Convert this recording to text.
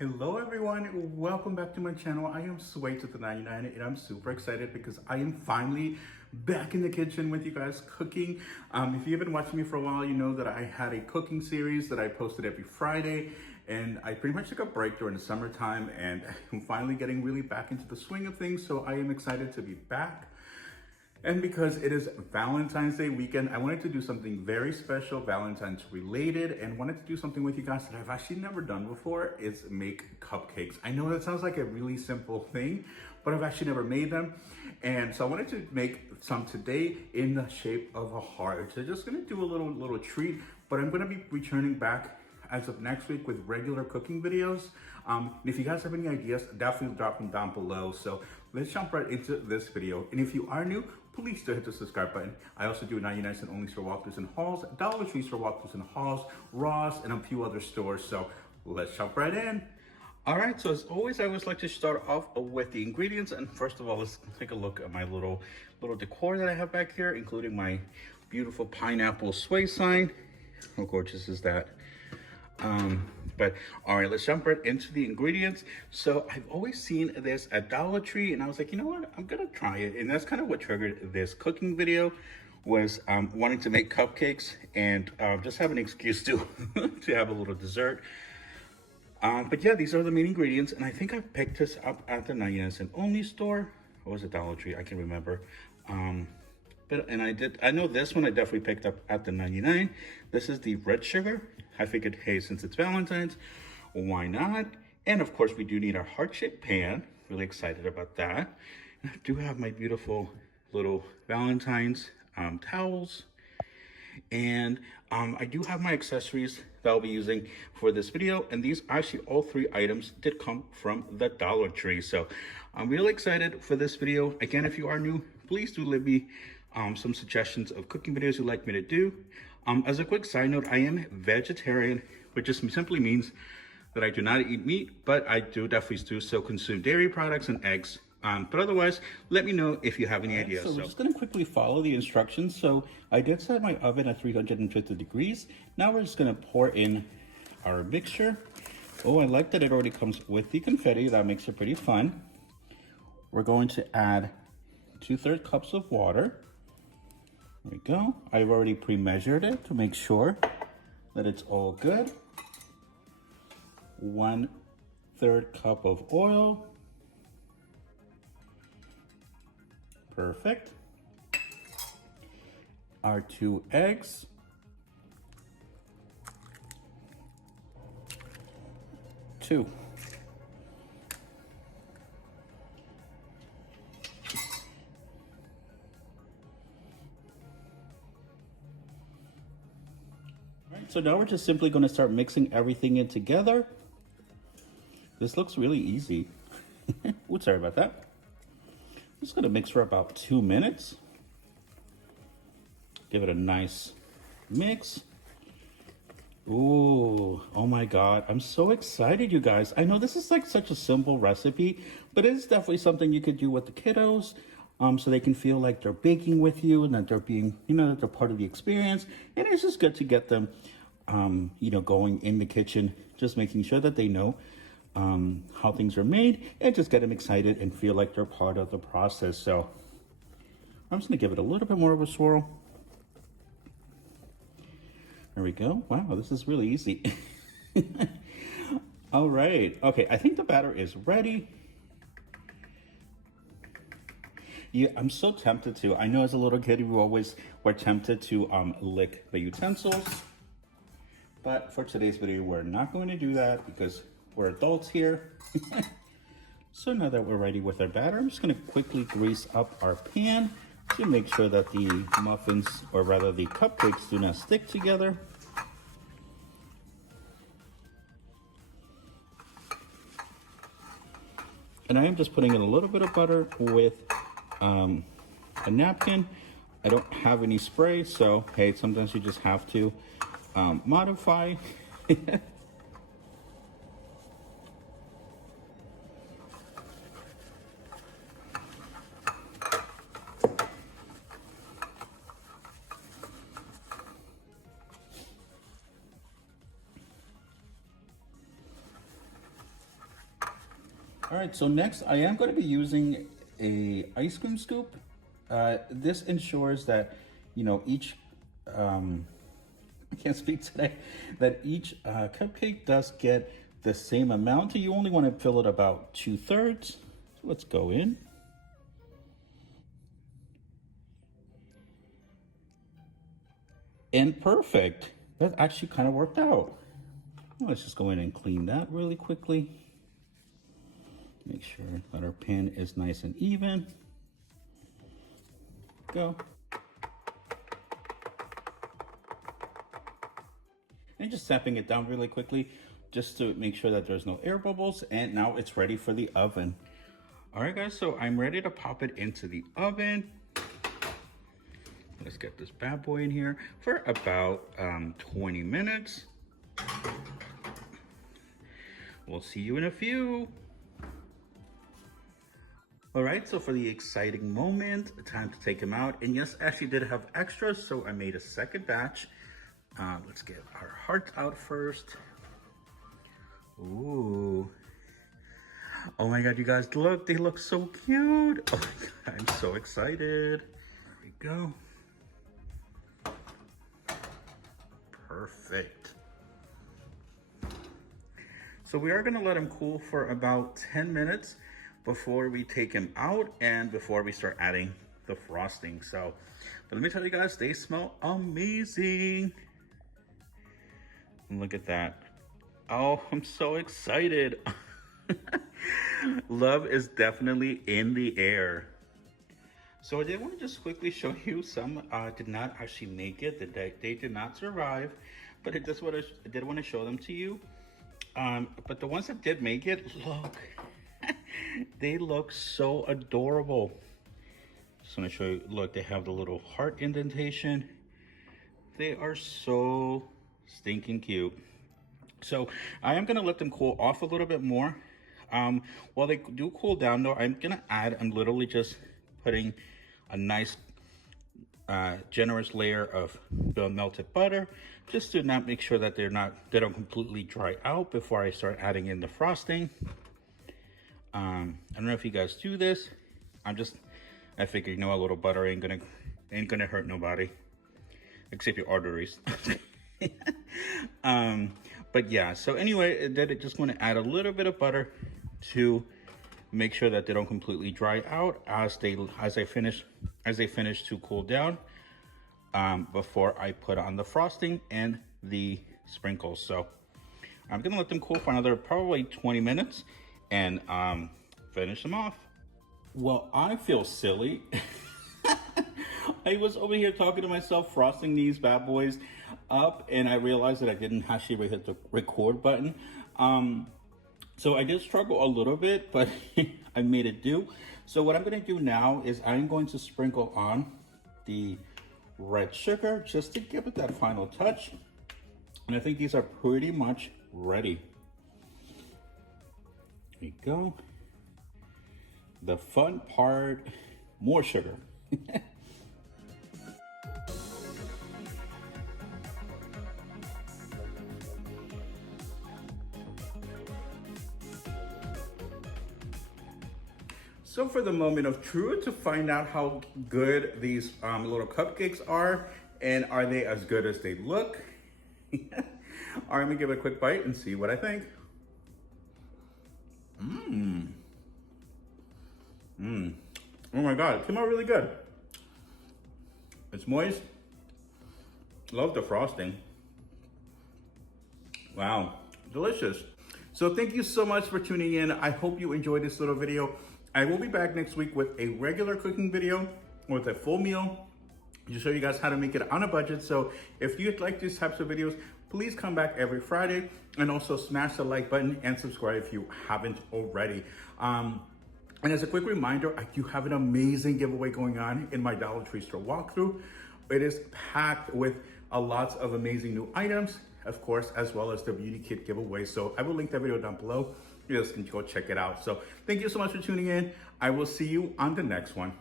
Hello everyone, welcome back to my channel. I am Sway with the 99 and I'm super excited because I am finally back in the kitchen with you guys cooking. If you've been watching me for a while, you know that I had a cooking series that I posted every Friday, and I pretty much took a break during the summertime, and I'm finally getting really back into the swing of things, so I am excited to be back. And because it is Valentine's Day weekend, I wanted to do something very special, Valentine's related, and wanted to do something with you guys that I've actually never done before, is make cupcakes. I know that sounds like a really simple thing, but I've actually never made them. And so I wanted to make some today in the shape of a heart. So just gonna do a little treat, but I'm gonna be returning back as of next week with regular cooking videos. And if you guys have any ideas, definitely drop them down below. So let's jump right into this video. And if you are new, please do hit the subscribe button. I also do 99 cent only for walkthroughs and hauls, Dollar Trees for walkthroughs and hauls, Ross, and a few other stores. So let's jump right in. All right, so as always, I always like to start off with the ingredients. And first of all, let's take a look at my little decor that I have back here, including my beautiful pineapple sway sign. How gorgeous is that? But all right, let's jump right into the ingredients. So I've always seen this at Dollar Tree, and I was like, you know what, I'm gonna try it. And that's kind of what triggered this cooking video, was wanting to make cupcakes and just have an excuse to to have a little dessert. But yeah, these are the main ingredients, and I think I picked this up at the 99 cent only store, or was it Dollar Tree? I can't remember. I know this one I definitely picked up at the 99. This is the red sugar. I figured, hey, since it's Valentine's, why not? And of course, we do need our heart-shaped pan. Really excited about that. And I do have my beautiful little Valentine's towels. And I do have my accessories that I'll be using for this video. And these actually, all three items did come from the Dollar Tree. So I'm really excited for this video. Again, if you are new, please do leave me some suggestions of cooking videos you'd like me to do. As a quick side note, I am vegetarian, which just simply means that I do not eat meat, but I do definitely still consume dairy products and eggs. But otherwise, let me know if you have any ideas. So we're just gonna quickly follow the instructions. So I did set my oven at 350 degrees. Now we're just gonna pour in our mixture. Oh, I like that it already comes with the confetti. That makes it pretty fun. We're going to add 2/3 cups of water. There we go. I've already pre-measured it to make sure that it's all good. 1/3 cup of oil. Perfect. Our 2 eggs. 2. So now we're just simply going to start mixing everything in together. This looks really easy. Oops, sorry about that. I'm just going to mix for about 2 minutes. Give it a nice mix. Ooh, oh my God. I'm so excited, you guys. I know this is like such a simple recipe, but it's definitely something you could do with the kiddos. So they can feel like they're baking with you and that they're being, that they're part of the experience. And it's just good to get them, going in the kitchen, just making sure that they know how things are made, and just get them excited and feel like they're part of the process. So I'm just gonna give it a little bit more of a swirl. There we go. Wow, this is really easy. All right. Okay, I think the batter is ready. Yeah, I'm so tempted to. I know as a little kid, we always were tempted to lick the utensils. But for today's video, we're not going to do that because we're adults here. So now that we're ready with our batter, I'm just going to quickly grease up our pan to make sure that the muffins, or rather the cupcakes, do not stick together. And I am just putting in a little bit of butter with a napkin. I don't have any spray, so hey, sometimes you just have to modify. All right, so next I am going to be using a ice cream scoop. This ensures that, you know, each, I can't speak today, that each cupcake does get the same amount. You only want to fill it about 2/3. So let's go in. And perfect. That actually kind of worked out. Let's just go in and clean that really quickly. Make sure that our pan is nice and even. Go. And just tapping it down really quickly just to make sure that there's no air bubbles. And now it's ready for the oven. All right, guys, so I'm ready to pop it into the oven. Let's get this bad boy in here for about 20 minutes. We'll see you in a few. All right, so for the exciting moment, time to take them out. And yes, Ashley did have extras, so I made a second batch. Let's get our hearts out first. Ooh. Oh my God, you guys, look, they look so cute. Oh my God, I'm so excited. There we go. Perfect. So we are gonna let them cool for about 10 minutes before we take them out and before we start adding the frosting. So, but let me tell you guys, they smell amazing. And look at that. Oh, I'm so excited. Love is definitely in the air. So I did want to just quickly show you some did not actually make it. They did not survive, but I did want to show them to you. But the ones that did make it, look, they look so adorable. Just want to show you, look, they have the little heart indentation. They are so stinking cute. So I am gonna let them cool off a little bit more. While they do cool down though, I'm literally just putting a nice generous layer of the melted butter just to not make sure that they don't completely dry out before I start adding in the frosting. I don't know if you guys do this. I figured, you know, a little butter ain't gonna hurt nobody except your arteries. But yeah, so anyway, I just want to add a little bit of butter to make sure that they don't completely dry out as they finish to cool down before I put on the frosting and the sprinkles. So I'm gonna let them cool for another probably 20 minutes and finish them off. Well, I feel silly. I was over here talking to myself, frosting these bad boys up, and I realized that I didn't actually hit the record button. So I did struggle a little bit, but I made it do. So what I'm gonna do now is I'm going to sprinkle on the red sugar just to give it that final touch. And I think these are pretty much ready. There you go. The fun part, more sugar. So for the moment of truth, to find out how good these little cupcakes are, and are they as good as they look? All right, I'm gonna give it a quick bite and see what I think. Oh my God, it came out really good. It's moist. Love the frosting. Wow, delicious. So thank you so much for tuning in. I hope you enjoyed this little video. I will be back next week with a regular cooking video with a full meal to show you guys how to make it on a budget. So if you'd like these types of videos, please come back every Friday, and also smash the like button and subscribe if you haven't already. And as a quick reminder, I do have an amazing giveaway going on in my Dollar Tree store walkthrough. It is packed with lots of amazing new items, of course, as well as the beauty kit giveaway. So I will link that video down below. You guys can go check it out. So thank you so much for tuning in. I will see you on the next one.